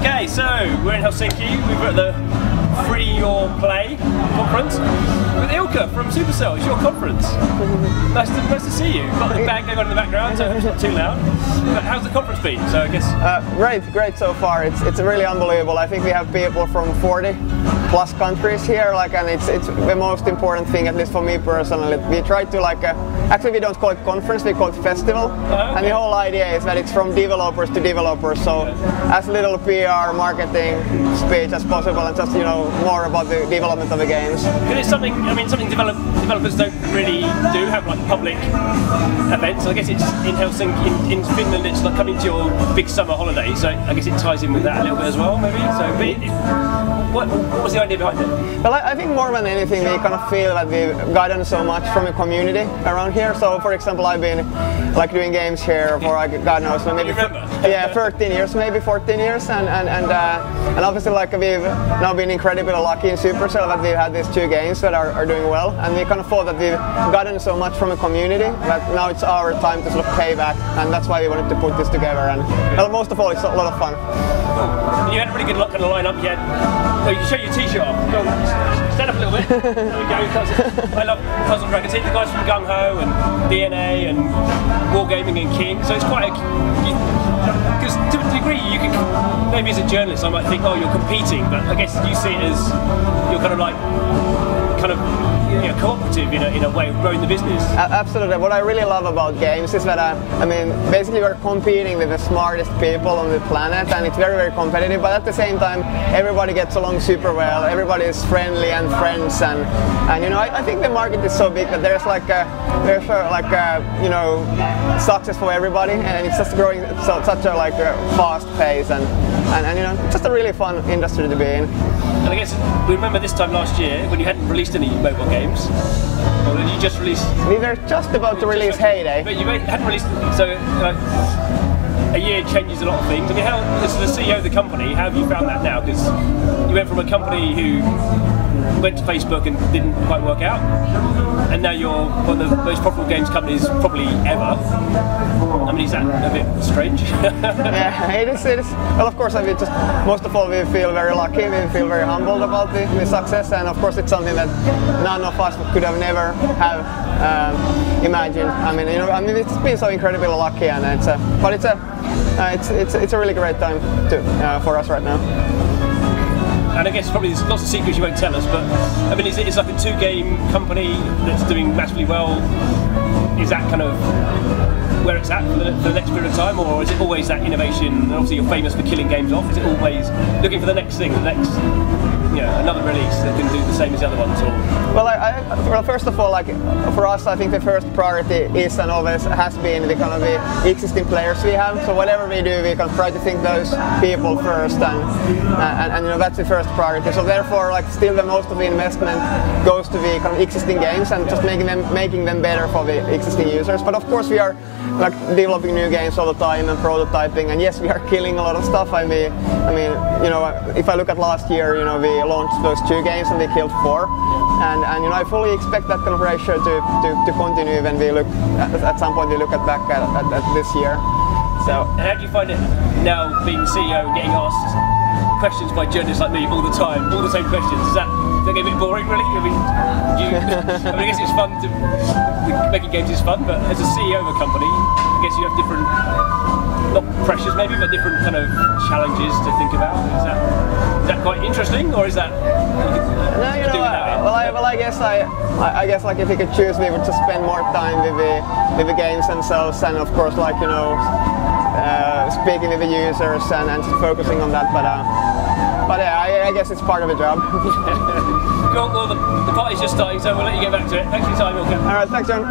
Okay, so we're in Helsinki. We're at the Free Your Play conference with Ilkka from Supercell. It's your conference. Nice to see you. You've got the band going on in the background, so it's not too loud. But how's the conference been? So I guess great so far. It's really unbelievable. I think we have people from 40 plus countries here, and it's the most important thing, at least for me personally. We try to actually we don't call it conference, we call it festival. Okay. And the whole idea is that it's from developers to developers, so as little PR, marketing speech as possible, and just more about the development of the games. Because it's something, something developers don't really do, have public events. I guess it's in Helsinki, in Finland, it's like coming to your big summer holiday, so I guess it ties in with that a little bit as well, maybe. So, what was the idea behind it? Well, I think more than anything, we kind of feel that we've gotten so much from the community around here. So, for example, I've been doing games here for God knows, maybe 13 years, maybe 14 years, and obviously we've now been incredibly lucky in Supercell that we've had these two games that are doing well, and we kind of thought that we've gotten so much from the community that now it's our time to sort of pay back, and that's why we wanted to put this together. And well, most of all, it's a lot of fun. Cool. You had a really good kind of lineup. You had. Well, you can show your t-shirt off. Go on, stand up a little bit. There we go. I love Puzzle Dragons. The guys from Gung Ho and DNA and Wargaming and King. So it's quite a... Because to a degree, you can... Maybe as a journalist, I might think, oh, you're competing. But I guess you see it as... You're kind of cooperative in a way of growing the business. Absolutely. What I really love about games is that basically we're competing with the smartest people on the planet, and it's very, very competitive. But at the same time, everybody gets along super well. Everybody is friendly and friends, and I think the market is so big that there's success for everybody, and it's just growing at such a fast pace, and it's just a really fun industry to be in. And I guess we remember this time last year when you hadn't released any mobile games, or did you just release? We were just about to release Heyday. But you hadn't released, so a year changes a lot of things. I mean, how, as the CEO of the company, how have you found that now? Because you went from a company who went to Facebook and didn't quite work out, and now you're one of the most profitable games companies probably ever. I mean, is that a bit strange? Yeah, it is. Well, of course, most of all, we feel very lucky. We feel very humbled about the success, and of course, it's something that none of us could have never have imagined. It's been so incredibly lucky, and it's a really great time for us right now. And I guess probably there's lots of secrets you won't tell us, but I mean, it's like a two-game company that's doing massively well. Is that kind of where it's at for the next period of time, or is it always that innovation? And obviously, you're famous for killing games off. Is it always looking for the next thing, the next, another release that can do the same as the other ones? Or? Well, first of all, for us, I think the first priority is and always has been the kind of the existing players we have. So whatever we do, we can try to think those people first, and that's the first priority. So therefore, still the most of the investment goes to the kind of existing games and just making them better for the existing users. But of course, we are developing new games all the time and prototyping, and yes, we are killing a lot of stuff. If I look at last year, we launched those 2 games and we killed 4, and I fully expect that kind of ratio to continue when we look at some point. We look back at this year. So how do you find it now being CEO and getting asked questions by journalists like me all the time, all the same questions? Does that get a bit boring, really? I guess it's fun making games is fun, but as a CEO of a company, I guess you have different, not pressures maybe, but different kind of challenges to think about. Is that quite interesting, or is that? I guess if we could choose, we would just spend more time with the games themselves, and of course, speaking with the users and just focusing on that. But yeah, I guess it's part of the job. Cool. Well, the party's just starting, so we'll let you get back to it. Thanks for your time, Ilkka. All right, thanks, John.